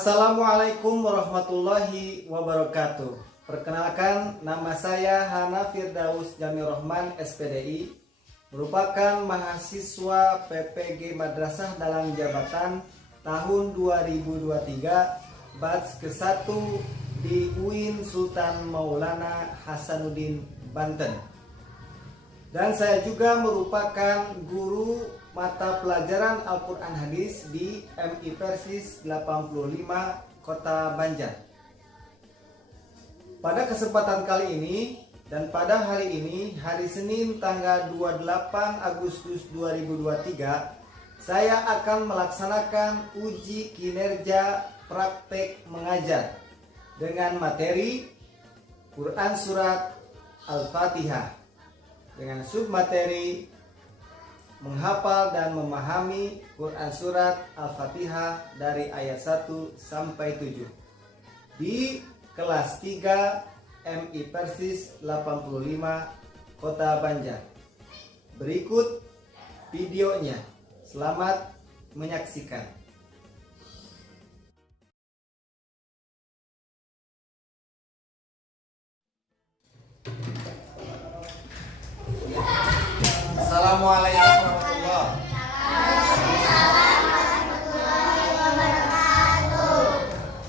Assalamualaikum warahmatullahi wabarakatuh. Perkenalkan, nama saya Hana Firdaus Jamil Rohman SPDI, merupakan mahasiswa PPG Madrasah Dalam Jabatan tahun 2023 batch ke-1 di UIN Sultan Maulana Hasanuddin Banten. Dan saya juga merupakan guru mata pelajaran Al-Quran Hadis di MI Persis 85 Kota Banjar. Pada kesempatan kali ini dan pada hari ini, hari Senin tanggal 28 Agustus 2023, saya akan melaksanakan uji kinerja praktek mengajar dengan materi Quran Surat Al-Fatihah dengan submateri menghafal dan memahami Quran Surat Al-Fatihah dari ayat 1 sampai 7 di kelas 3 MI Persis 85 Kota Banjar. Berikut videonya. Selamat menyaksikan. Assalamualaikum warahmatullahi wabarakatuh.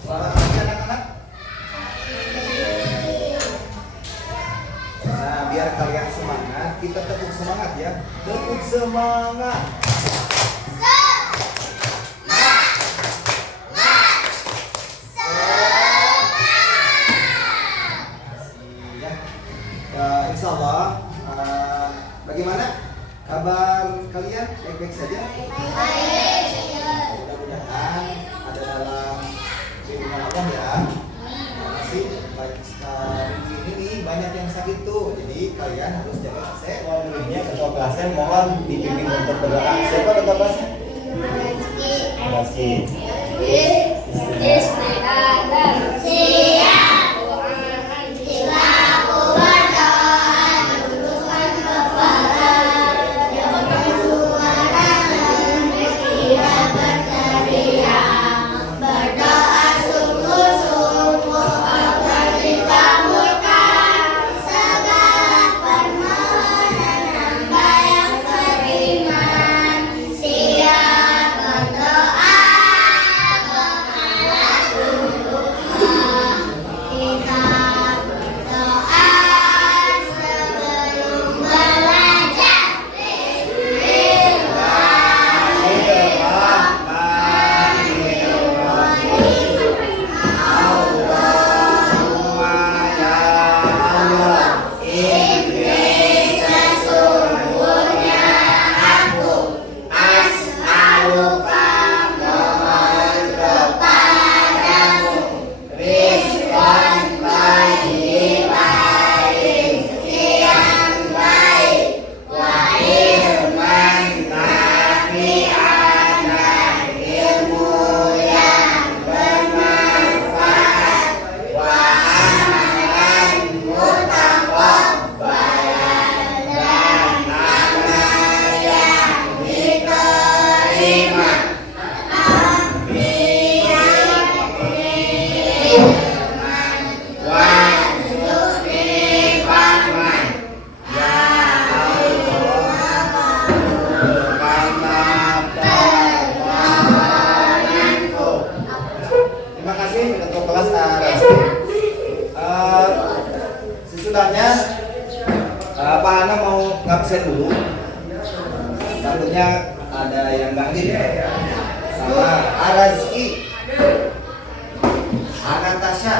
Selamat pagi anak-anak. Nah, biar kalian semangat, kita tepuk semangat ya. Tepuk semangat. Insya Allah, bagaimana kabar kalian? Baik-baik saja? Baik. Mudah-mudahan ada dalam lindungan Allah ya. Masih hari ini banyak yang sakit tuh, jadi kalian harus jaga kesehatan. Mohon muridnya ketua kelasnya mohon dipimpin untuk berdoa. Siapa ketua kelasnya? Terima kasih. Sesudahnya Pak Hana mau ngabsen dulu, takutnya ada yang nggak hadir ya. Sama Arazki, Anatasha,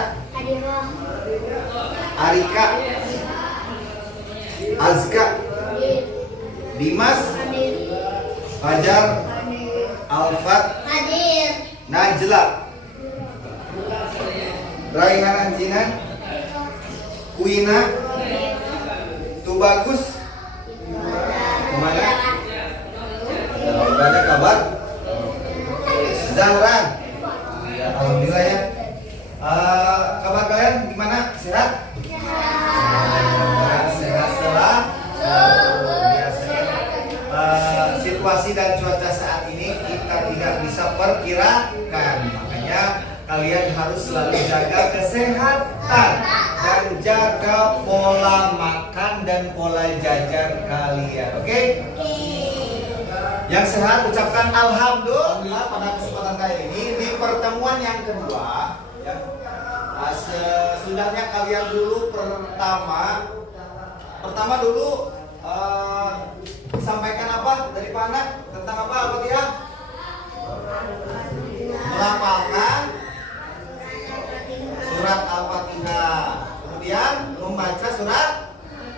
Arika, Azka, Dimas, Fajar, Alfat, Najla, Raihan Anjinan, Kuina, Tubagus, kemana? Banyak kabar. Zahran, alhamdulillah ya. Kabar kalian gimana? Sehat? Sehat setelah situasi dan cuaca saat ini kita tidak bisa perkirakan, makanya kalian harus selalu jaga kesehatan dan jaga pola makan dan pola jajan kalian. Oke? Yang sehat ucapkan alhamdulillah pada kesempatan kali ini di pertemuan yang kedua ya. Sesudahnya kalian dulu pertama dulu disampaikan apa dari Pak Anak tentang apa Al-Fatihah? Melafalkan surat Al-Fatihah, kemudian membaca surat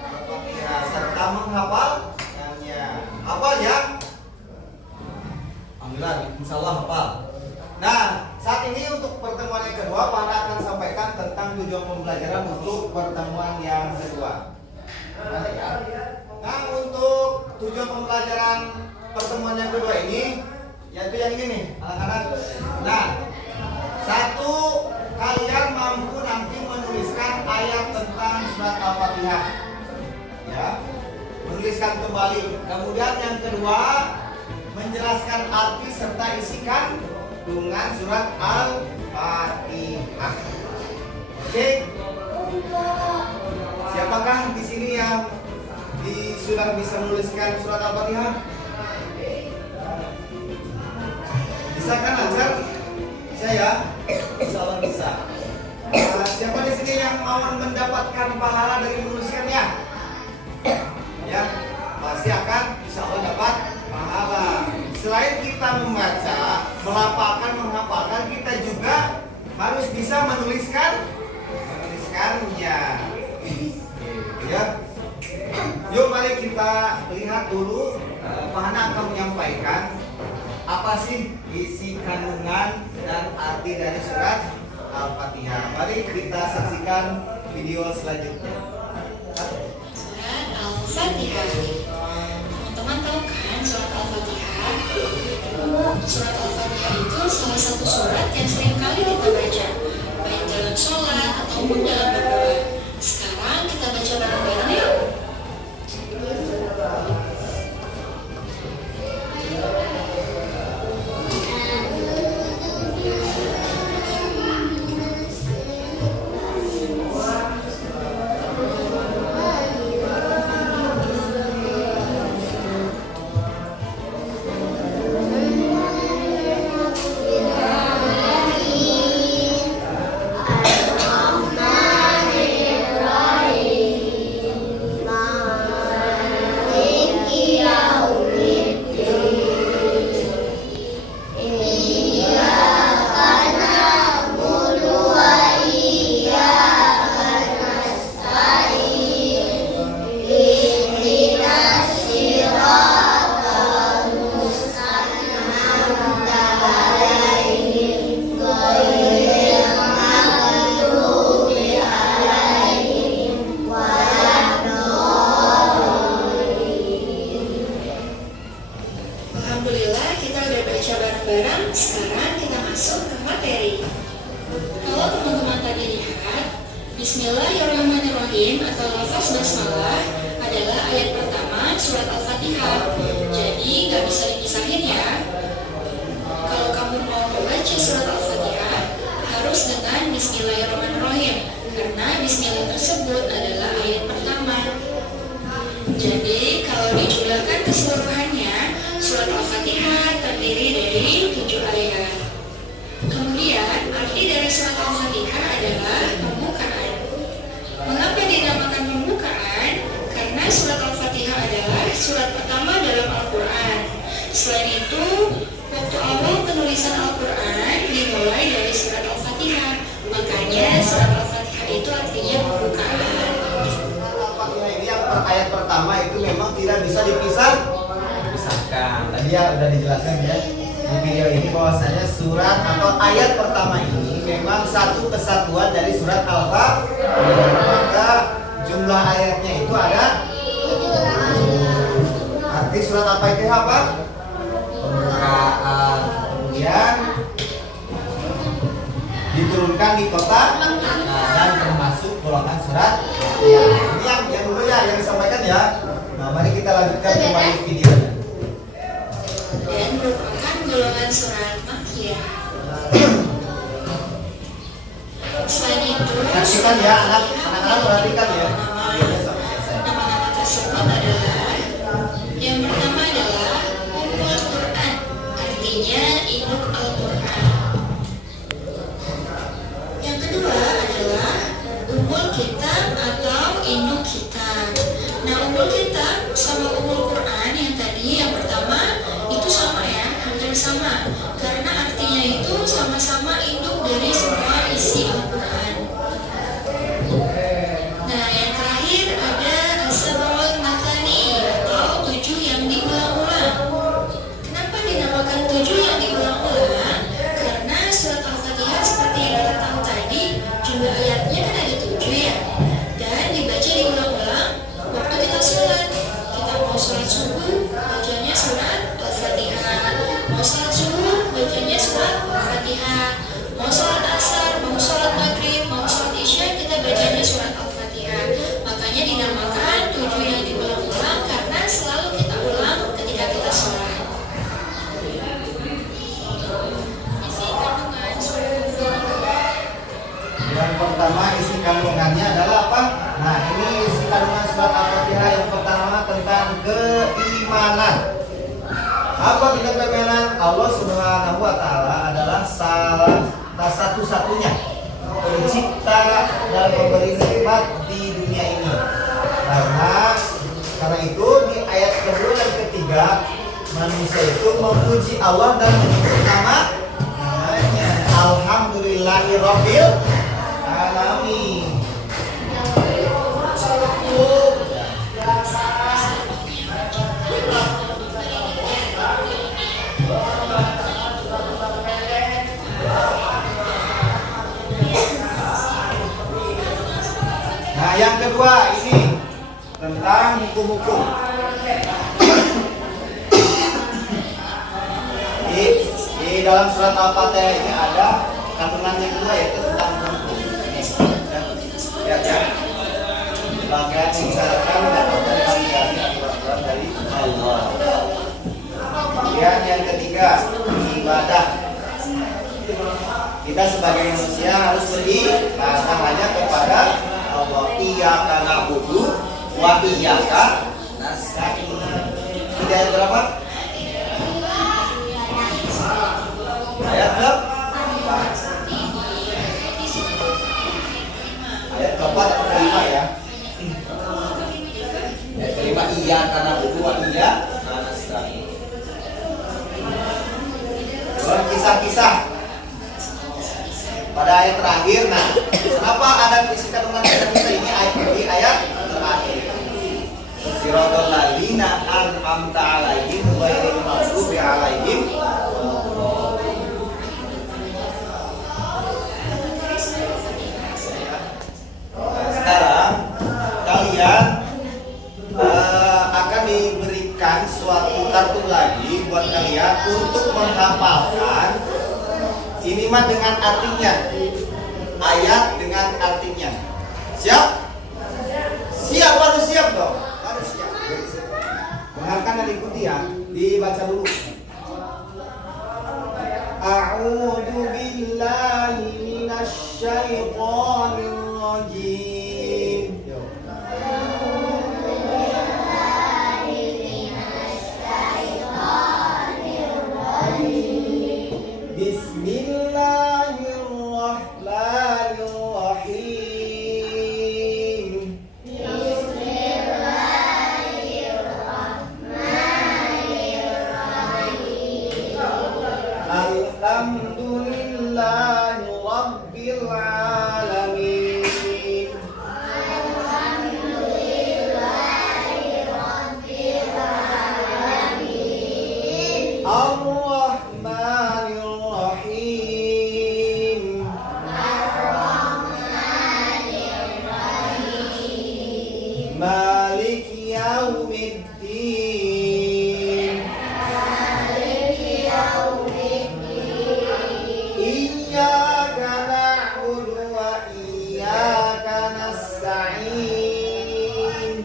Al-Fatihah serta menghafalkannya. Hafal ya? Alhamdulillah, insya Allah hafal. Nah, saat ini untuk pertemuan yang kedua, Pak Anak akan sampaikan tentang tujuan pembelajaran untuk pertemuan yang kedua. Nah, untuk tujuan pembelajaran pertemuan yang kedua ini, yaitu yang ini nih, anak-anak. Nah, satu, kalian mampu nanti menuliskan ayat tentang surat Al-Fatihah, ya, menuliskan kembali. Kemudian yang kedua, menjelaskan arti serta isi kandungan surat Al-Fatihah. Oke? Siapakah di sini yang sudah bisa menuliskan surat Al-Fatihah? Bisa kan lancar? Bisa ya? Insya Allah bisa. Siapa di sini yang mau mendapatkan pahala dari menuliskannya? Ya, pasti akan insya Allah dapat pahala. Selain kita membaca, melafalkan, menghafalkan, kita juga harus bisa menuliskannya. Ya. Yuk mari kita lihat dulu. Pak Hana akan menyampaikan apa sih isi kandungan dan arti dari surat Al-Fatihah. Mari kita saksikan video selanjutnya. Surat Al-Fatihah. Teman-teman tahu kan surat Al-Fatihah? Surat Al-Fatihah itu salah satu surat yang sering kali kita baca, baik dalam sholat ataupun dalam berdoa. Sekarang kita baca bareng-bareng yuk. Sekarang kita masuk ke materi. Kalau teman-teman tadi lihat, Bismillahirrahmanirrahim atau lafaz basmalah adalah ayat pertama surat Al-Fatihah. Jadi nggak bisa dipisahin ya. Kalau kamu mau membaca surat Al-Fatihah, harus dengan Bismillahirrahmanirrahim, karena Bismillah tersebut adalah ayat pertama. Jadi kalau dijumlahkan keseluruhannya, surat Al-Fatihah terdiri dari 7 ayat. Kemudian arti dari surat Al-Fatihah adalah pembukaan. Mengapa dinamakan pembukaan? Karena surat Al-Fatihah adalah surat pertama dalam Al-Quran. Selain itu, waktu awal penulisan Al-Quran dimulai dari surat Al-Fatihah. Makanya surat Al-Fatihah itu artinya pembukaan. Ayat pertama itu memang tidak bisa dipisahkan. Tadi ya udah dijelaskan ya di video ini bahwasanya surat atau ayat pertama ini memang satu kesatuan dari surat Al-Fatihah. Maka jumlah ayatnya itu ada 7. Arti surat Al-Fatihah apa? Pembukaan. Kemudian diturunkan di kota dan termasuk golongan surat. Ini yang dulu ya yang disampaikan ya. Nah, mari kita lanjutkan kembali videonya. Dan merupakan golongan surat Makkiyah. Selain itu, Saksikan ya anak-anak perhatikan ya. Videonya sampai selesai. nama-nama tersebut adalah yang pertama adalah Ummul Quran, artinya induk Al-Quran. Yang kedua adalah Ummul Kitab atau induk kitab. Nah, Ummul Kitab sama Ummul Quran yang tadi yang pertama itu sama ya, hampir sama. Karena artinya itu sama-sama induk dari semua isi Al-Quran. Nah, yang terakhir ada As-Sab'ul Mathani atau 7 yang diulang-ulang. Kenapa dinamakan 7 yang diulang-ulang? Karena surat Al-Fatihah seperti yang kita tahu tadi, jumlah ayatnya kan ada 7 ya. Dan dibaca diulang-ulang waktu kita sholat. Kita mau sholat subuh, bacanya surat Al-Fatihah. Mau sholat subuh, bacanya surat Al-Fatihah. Mau sholat asar, mau sholat maghrib, mau sholat isya, kita bacanya surat Al-Fatihah. Makanya dinamakan 7 yang diulang-ulang karena selalu kita ulang ketika kita sholat. Isi kandungan surat. Yang pertama isi kandungannya adalah apa? Nah, ini isi kandungan surat Al-Fatihah yang pertama tentang keimanan. Apa tentang keimanan? Allah Subhanahu wa taala adalah satu-satunya pencipta dan pemberi nikmat di dunia ini. Karena itu di ayat kedua dan ketiga manusia itu memuji Allah dan menyebut namanya. Alhamdulillahirabbil alamin. Nah, yang kedua ini tentang hukum-hukum. Di dalam surat Al-Fatihah ini ada kandungan yang kedua yaitu tentang hukum. Ya. Bagian yang disyaratkan mendapatkan kalian aturan dari Allah. Kemudian yang ketiga ibadah. Kita sebagai manusia harus beribadah hanya kepada Allah. Iyyaka na'budu wa iyyaka nasta'in. Ini ayat berapa? Ayat berapa? Ayat keempat atau kelima ya? Ayat kelima iyyaka na'budu wa iyyaka nasta'in. Kisah-kisah pada ayat terakhir. Nah, kenapa ada isi kandungan kisah ini di ayat terakhir? Siratal ladzina an'amta 'alaihim ghairil maghdubi 'alaihim. Sekarang kalian akan diberikan suatu kartu lagi buat kalian untuk menghafalkan ini mah dengan artinya, ayat dengan artinya. Siap? Siap, harus siap dong. Harus siap. Dengarkan dan ikuti ya. Dibaca dulu. A'udzu billahi minasy syaithanir rajim. Bismillahirrahmanirrahim. Alhamdulillahi rabbil alamin. Ar-Rahmanir-Rahim. Maliki yaumiddin. Iyyaka na'budu wa iyyaka nasta'in.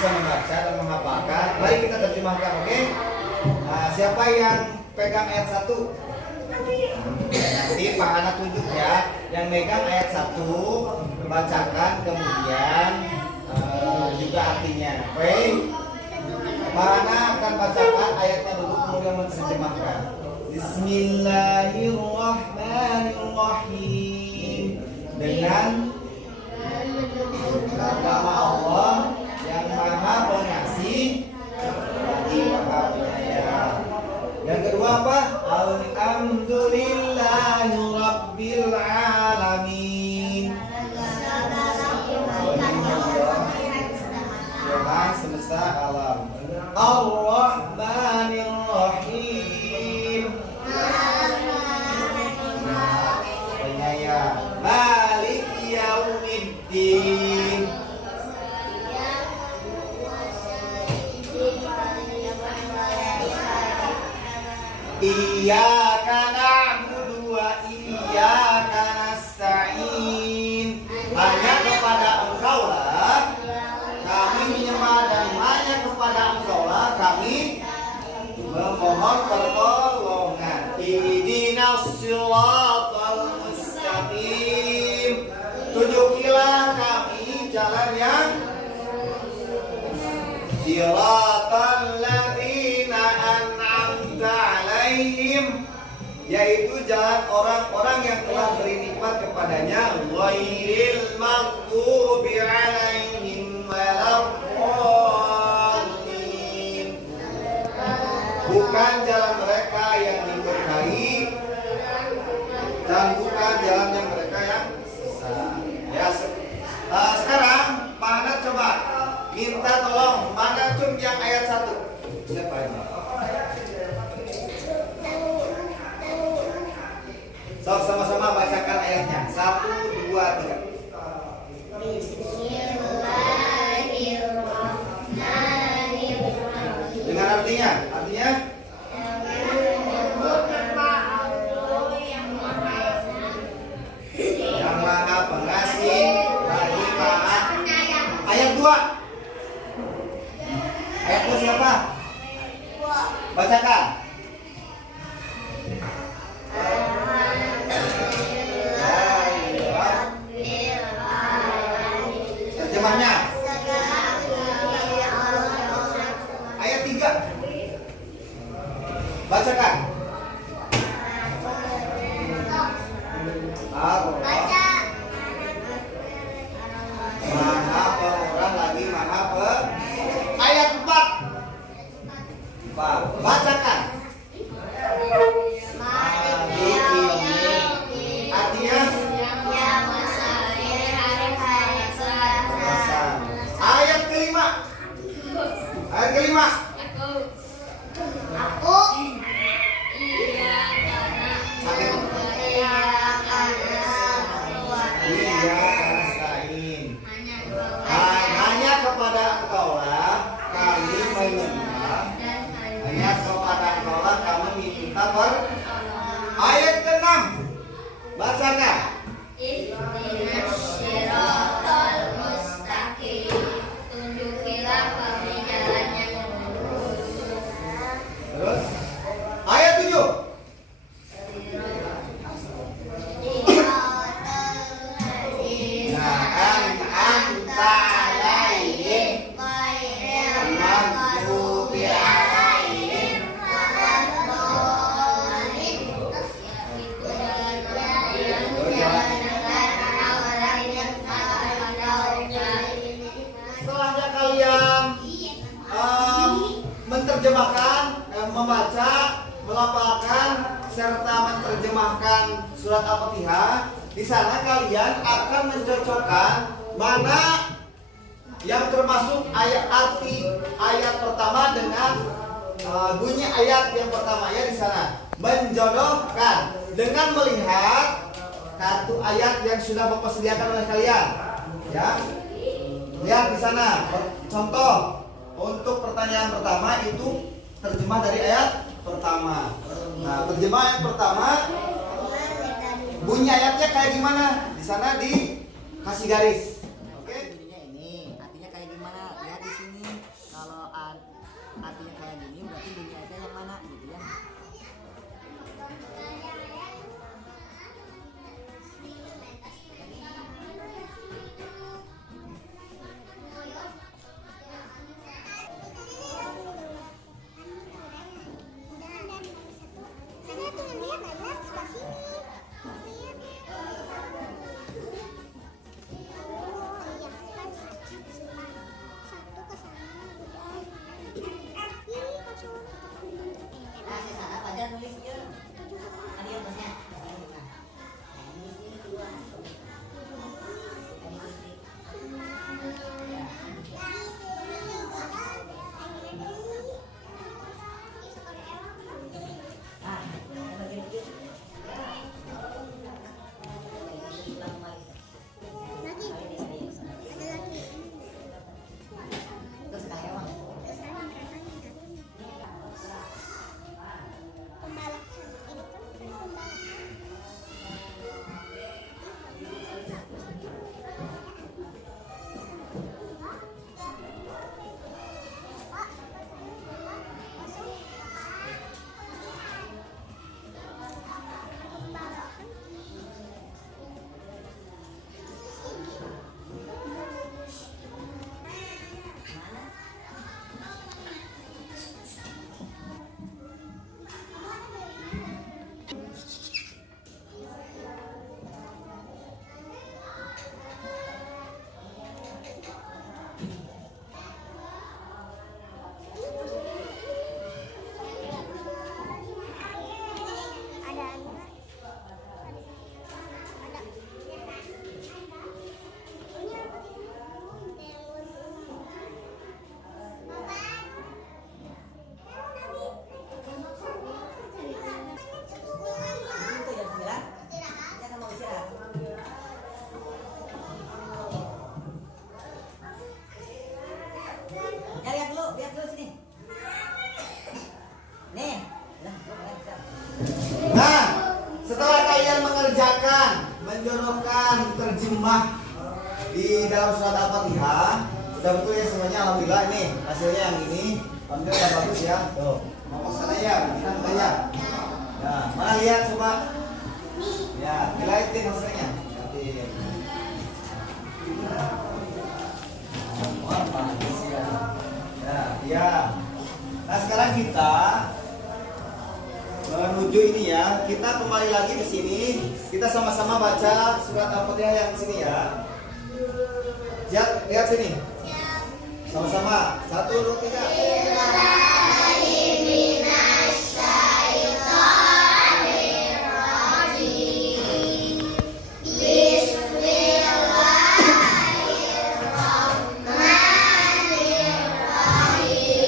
bisa membaca dan menghafalkan, mari kita terjemahkan, oke? Nah, siapa yang pegang ayat 1? Nanti Pak Hana tunjuk ya. Yang megang ayat 1, bacakan kemudian juga artinya. Oke? Pak Hana akan bacakan ayatnya dulu kemudian menerjemahkan. Bismillahirrahmanirrahim. Dengan nama Allah yang Maha Pengasih lagi Maha Penyayang. Yang kedua apa? Alhamdulillahirabbil alamin. Tuhan semesta alam. Ar-Rahmanir Rahim. Penyayang. Malik Yaumiddin. Iyyaka na'budu wa iyyaka nasta'in. Hanya kepada Engkaulah kami menyembah dan hanya kepada Engkaulah kami memohon pertolongan. Ihdinas siratal mustaqim. Tunjukilah kami jalan yang siratal ladzina an'amta alaihim, yaitu jalan orang-orang yang telah beri nikmat kepadanya, ghairil maghdubi alaihim waladdallin, bukan jalan mereka yang diberkahi dan bukan jalannya mereka yang sesat. Ya, sekarang Pak Hana coba minta tolong mana cum yang ayat 1. Siapa ini? So, sama-sama bacakan ayatnya. 1, 2, 3. Bismillahirrahmanirrahim. Dengan artinya? Artinya? Yang Maha Pengasih lagi Maha. Ayat 2. Ayat 2 siapa? Bacakan. Terjemahnya. Ayat 3. Bacakan. Maha Pemurah lagi Maha Ayat 4. Bacakan. Artinya ayat kelima. Ayat kelima. Hanya kepada Engkaulah kami menyembah. Hanya kepada Engkaulah kami minta ayat ke-6. Bacakan. Ihdinas siratal mustaqim. Tunjukilah kami jalan yang lurus. Terus ayat 7. Setelahnya kalian menerjemahkan, membaca, melafalkan serta menerjemahkan surat Al-Fatihah. Di sana kalian akan mencocokkan mana yang termasuk arti ayat pertama dengan bunyi ayat yang pertama ya di sana. Menjodohkan dengan melihat kartu ayat yang sudah Bapak sediakan oleh kalian. Ya. Lihat di sana. Contoh untuk pertanyaan pertama itu terjemah dari ayat pertama. Nah, terjemah ayat pertama bunyi ayatnya kayak gimana? Di sana dikasih garis. Oke? Bunyinya ini, artinya kayak gimana? Lihat di sini. yang ini berarti dunia itu yang mana gitu ya. Ya lihat dulu sini. Nih. Nah, setelah kalian mengerjakan, menjodohkan terjemah di dalam surat Al-Fatihah, sudah betul ya semuanya. Alhamdulillah, ini hasilnya yang ini. Alhamdulillah ya, bagus ya. Tuh, ngomong sana ya, kita tanya. Nah, mana lihat coba. Ya, dilihatin hasilnya. Wah, bagus ya. Ya. Nah, sekarang kita menuju ini ya. Kita kembali lagi di sini. Kita sama-sama baca surat Al-Fatihah yang sini ya. Lihat sini. Sama-sama. 1, 2, 3.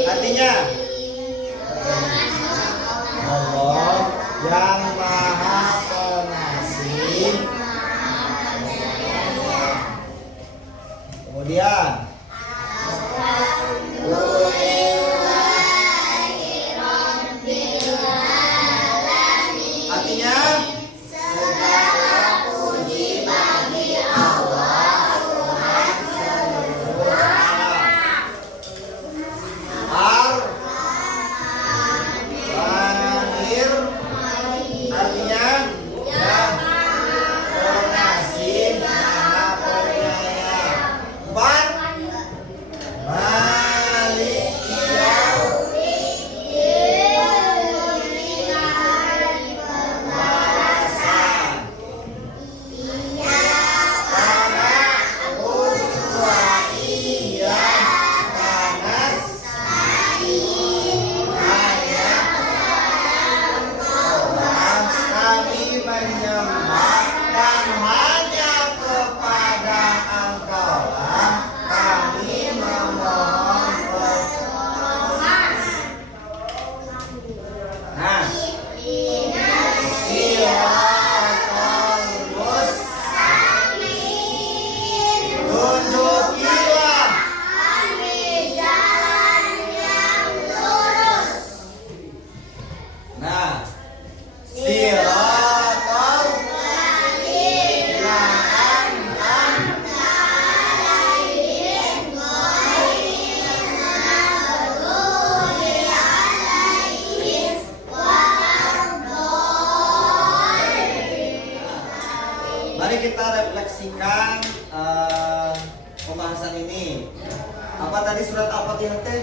Artinya Allah yang Maha Pengasih. Kemudian artinya segala puji bagi Allah Tuhan seluruh alam.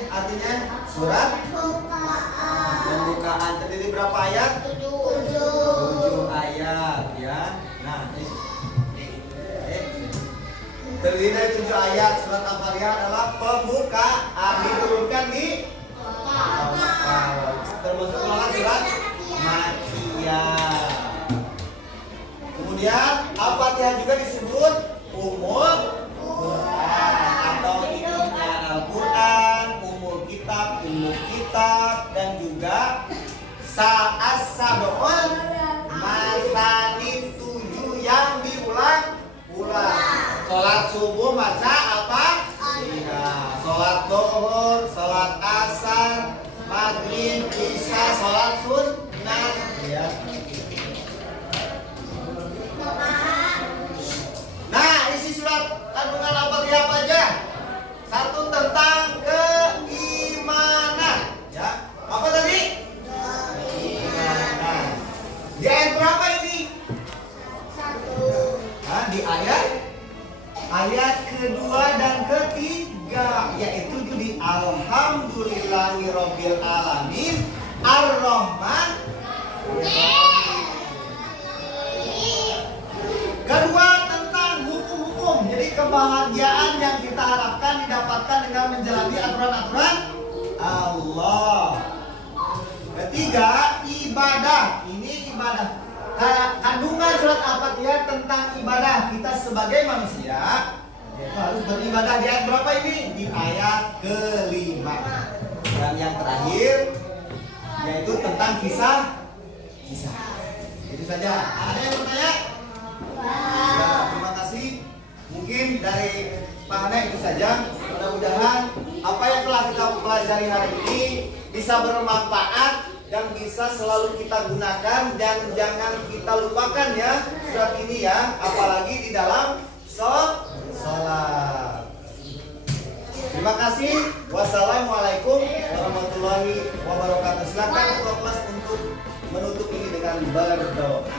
artinya surat pembukaan. Terdiri berapa ayat? 7 ayat ya. Nah, terdiri dari 7 ayat. Surat Al-Fatihah adalah pembukaan, diturunkan di termasuk golongan surat Makkiyah. Kemudian Al-Fatihah juga disebut Ummul Quran atau ibunya Al-Quran, Ummul Kitab, dan juga As-Sab'ul Masani, 7 yang diulang-ulang. Sholat subuh baca apa? Sholat zuhur, sholat asar, maghrib, isya, sholat sunnah ya. Nah, isi surat kandungan Al-Fatihah apa aja? Satu, tentang keimanan ya. Apa tadi? Keimanan. Di ayat berapa ini? Di ayat kedua dan ketiga, yaitu di Alhamdulillahirabbil alamin Ar-Rahman. Kedua, tentang hukum-hukum. Jadi kebahagiaan yang kita harapkan didapatkan dengan menjalani aturan-aturan Allah. Ketiga, ibadah. Ini ibadah. Kandungan surat Al-Fatihah tentang ibadah. Kita sebagai manusia harus beribadah di ayat berapa ini? Di ayat kelima. Dan yang terakhir yaitu tentang kisah. Itu saja. Ada yang bertanya? Ya, terima kasih. Mungkin dari Pak Hana itu saja. Mudah-mudahan apa yang telah kita pelajari hari ini bisa bermanfaat dan bisa selalu kita gunakan, dan jangan kita lupakan ya surat ini ya, apalagi di dalam sholat. Terima kasih. Wassalamualaikum warahmatullahi wabarakatuh. Silakan ketua kelas untuk menutup ini dengan berdoa.